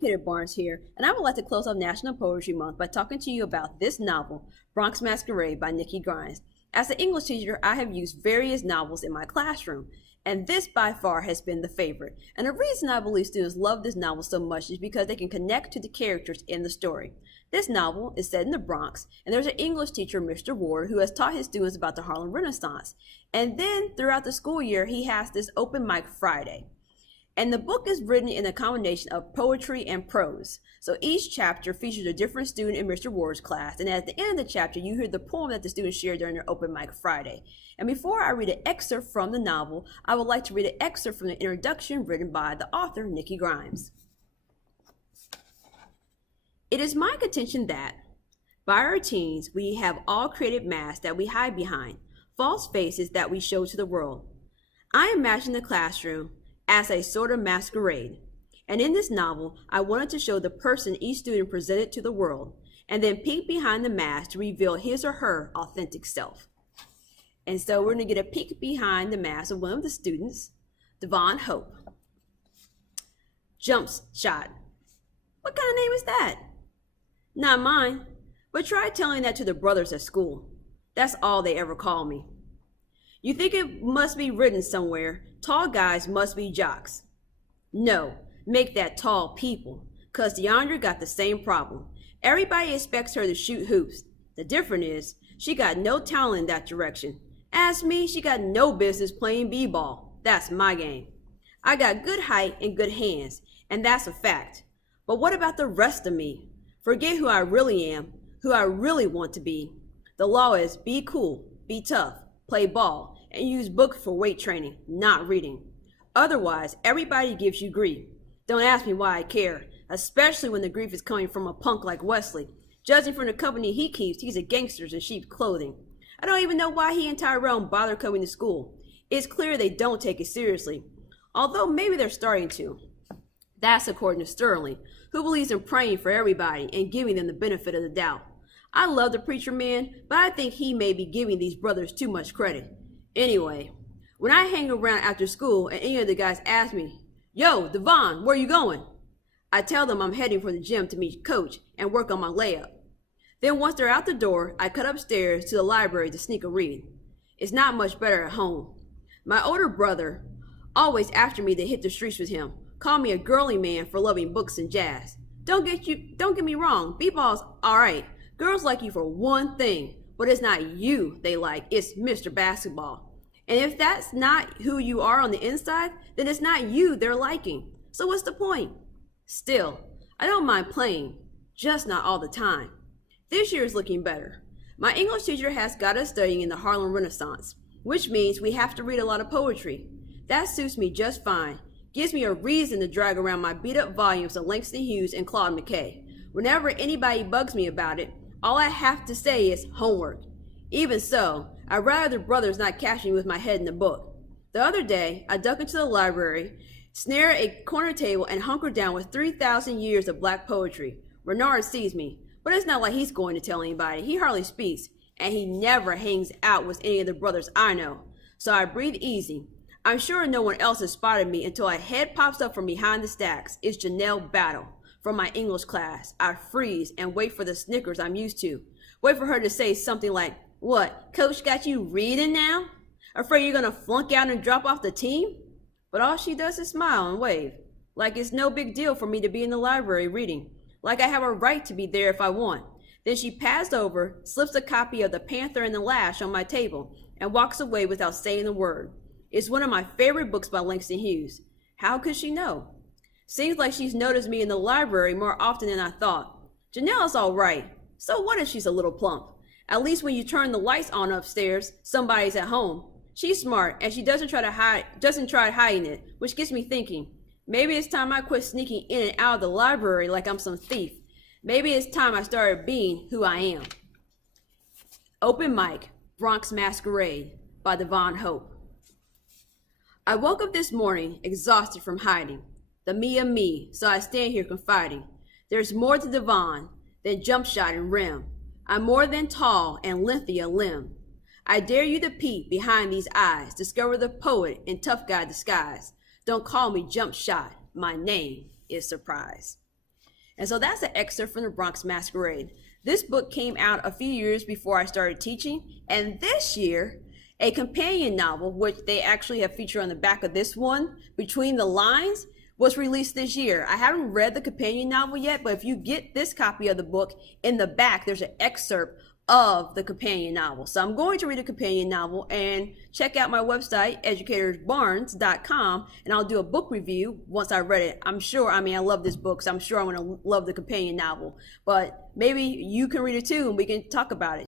Educator Barnes here, and I would like to close off National Poetry Month by talking to you about this novel, Bronx Masquerade by Nikki Grimes. As an English teacher, I have used various novels in my classroom, and this by far has been the favorite. And the reason I believe students love this novel so much is because they can connect to the characters in the story. This novel is set in the Bronx, and there's an English teacher, Mr. Ward, who has taught his students about the Harlem Renaissance. And then throughout the school year, he has this open mic Friday. And the book is written in a combination of poetry and prose. So each chapter features a different student in Mr. Ward's class. And at the end of the chapter, you hear the poem that the students shared during their open mic Friday. And before I read an excerpt from the novel, I would like to read an excerpt from the introduction written by the author, Nikki Grimes. It is my contention that, by our teens, we have all created masks that we hide behind, false faces that we show to the world. I imagine the classroom as a sort of masquerade. And in this novel, I wanted to show the person each student presented to the world, and then peek behind the mask to reveal his or her authentic self. And so we're gonna get a peek behind the mask of one of the students, Devon Hope. Jump shot. What kind of name is that? Not mine, but try telling that to the brothers at school. That's all they ever call me. You think it must be written somewhere, tall guys must be jocks. No, make that tall people, cause DeAndre got the same problem. Everybody expects her to shoot hoops. The difference is, she got no talent in that direction. As me, she got no business playing b-ball. That's my game. I got good height and good hands, and that's a fact. But what about the rest of me? Forget who I really am, who I really want to be. The law is be cool, be tough, play ball, and use books for weight training, not reading. Otherwise, everybody gives you grief. Don't ask me why I care, especially when the grief is coming from a punk like Wesley. Judging from the company he keeps, he's a gangster in sheep's clothing. I don't even know why he and Tyrone bother coming to school. It's clear they don't take it seriously, although maybe they're starting to. That's according to Sterling, who believes in praying for everybody and giving them the benefit of the doubt. I love the preacher man, but I think he may be giving these brothers too much credit. Anyway, when I hang around after school and any of the guys ask me, "Yo, Devon, where you going?" I tell them I'm heading for the gym to meet Coach and work on my layup. Then once they're out the door, I cut upstairs to the library to sneak a read. It's not much better at home. My older brother, always after me to hit the streets with him, called me a girly man for loving books and jazz. Don't get me wrong, b-ball's alright. Girls like you for one thing, but it's not you they like, it's Mr. Basketball. And if that's not who you are on the inside, then it's not you they're liking. So what's the point? Still, I don't mind playing, just not all the time. This year is looking better. My English teacher has got us studying in the Harlem Renaissance, which means we have to read a lot of poetry. That suits me just fine. Gives me a reason to drag around my beat up volumes of Langston Hughes and Claude McKay. Whenever anybody bugs me about it, all I have to say is homework. Even so, I'd rather the brothers not catch me with my head in the book. The other day, I duck into the library, snare a corner table, and hunker down with 3,000 years of black poetry. Renard sees me, but it's not like he's going to tell anybody. He hardly speaks, and he never hangs out with any of the brothers I know. So I breathe easy. I'm sure no one else has spotted me until a head pops up from behind the stacks. It's Janelle Battle from my English class. I freeze and wait for the snickers I'm used to. Wait for her to say something like, "What, Coach got you reading now? Afraid you're gonna flunk out and drop off the team?" But all she does is smile and wave, like it's no big deal for me to be in the library reading, like I have a right to be there if I want. Then she passed over, slips a copy of The Panther and the Lash on my table, and walks away without saying a word. It's one of my favorite books by Langston Hughes. How could she know? Seems like she's noticed me in the library more often than I thought. Janelle's all right. So what if she's a little plump? At least when you turn the lights on upstairs, somebody's at home. She's smart, and she doesn't try hiding it, which gets me thinking. Maybe it's time I quit sneaking in and out of the library like I'm some thief. Maybe it's time I started being who I am. Open Mic, Bronx Masquerade by Devon Hope. I woke up this morning exhausted from hiding. The me of me, so I stand here confiding. There's more to Devon than jump shot and rim. I'm more than tall and lengthy a limb. I dare you to peep behind these eyes, discover the poet in tough guy disguise. Don't call me jump shot, my name is Surprise. And so that's an excerpt from the Bronx Masquerade. This book came out a few years before I started teaching, and this year, a companion novel, which they actually have featured on the back of this one, Between the Lines, was released this year. I haven't read the companion novel yet, but if you get this copy of the book, in the back, there's an excerpt of the companion novel. So I'm going to read a companion novel and check out my website, educatorsbarnes.com, and I'll do a book review once I read it. I love this book, so I'm sure I'm going to love the companion novel. But maybe you can read it too, and we can talk about it.